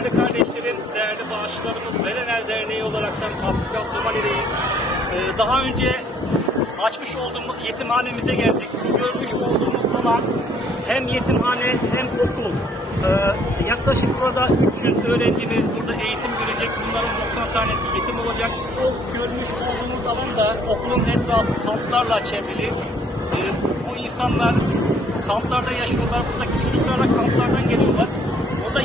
Değerli kardeşlerim, değerli bağışçılarımız Verenel Derneği olaraktan Afrika Somali'deyiz. Ee, daha önce açmış olduğumuz yetimhanemize geldik. Görmüş olduğumuz alan hem yetimhane hem okul. Ee, yaklaşık burada 300 öğrencimiz burada eğitim görecek. Bunların 90 tanesi yetim olacak. O görmüş olduğumuz alan da okulun etrafı kamplarla çevrili. Ee, bu insanlar kamplarda yaşıyorlar. Buradaki çocuklar da kamplardan geliyorlar. Burada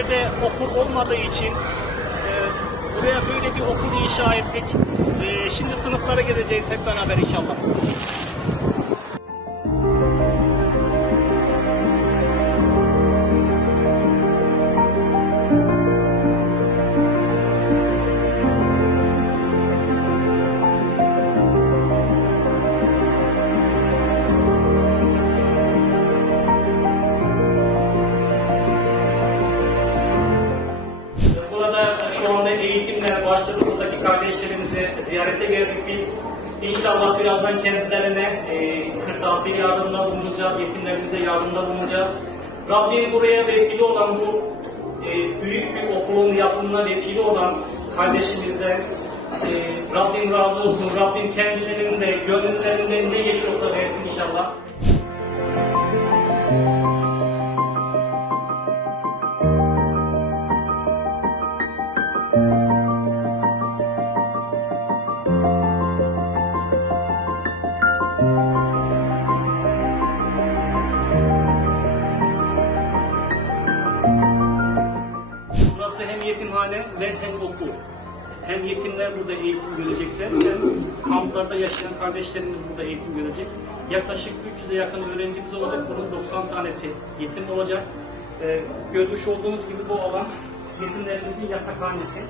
yerde okul olmadığı için e, buraya böyle bir okul inşa ettik. E, şimdi sınıflara gideceğiz hep beraber inşallah. Şu anda eğitimler başladı. Buradaki kardeşlerimizi ziyarete geldik biz. İnşallah birazdan kendilerine e, kırtasiye yardımında bulunacağız, yetimlerimize yardımda bulunacağız. Rabbim buraya vesile olan bu e, büyük bir okulun yapımına vesile olan kardeşimizden e, Rabbim razı olsun. Rabbim kendilerinin de gönüllerinde ne geçiyorsa versin inşallah. Yetimhane ve hem okul. Hem yetimler burada eğitim görecekler, hem kamplarda yaşayan kardeşlerimiz burada eğitim görecek. Yaklaşık 300'e yakın öğrencimiz olacak. Bunun 90 tanesi yetim olacak. Ee, görmüş olduğunuz gibi bu alan yetimlerimizin yatakhanesi.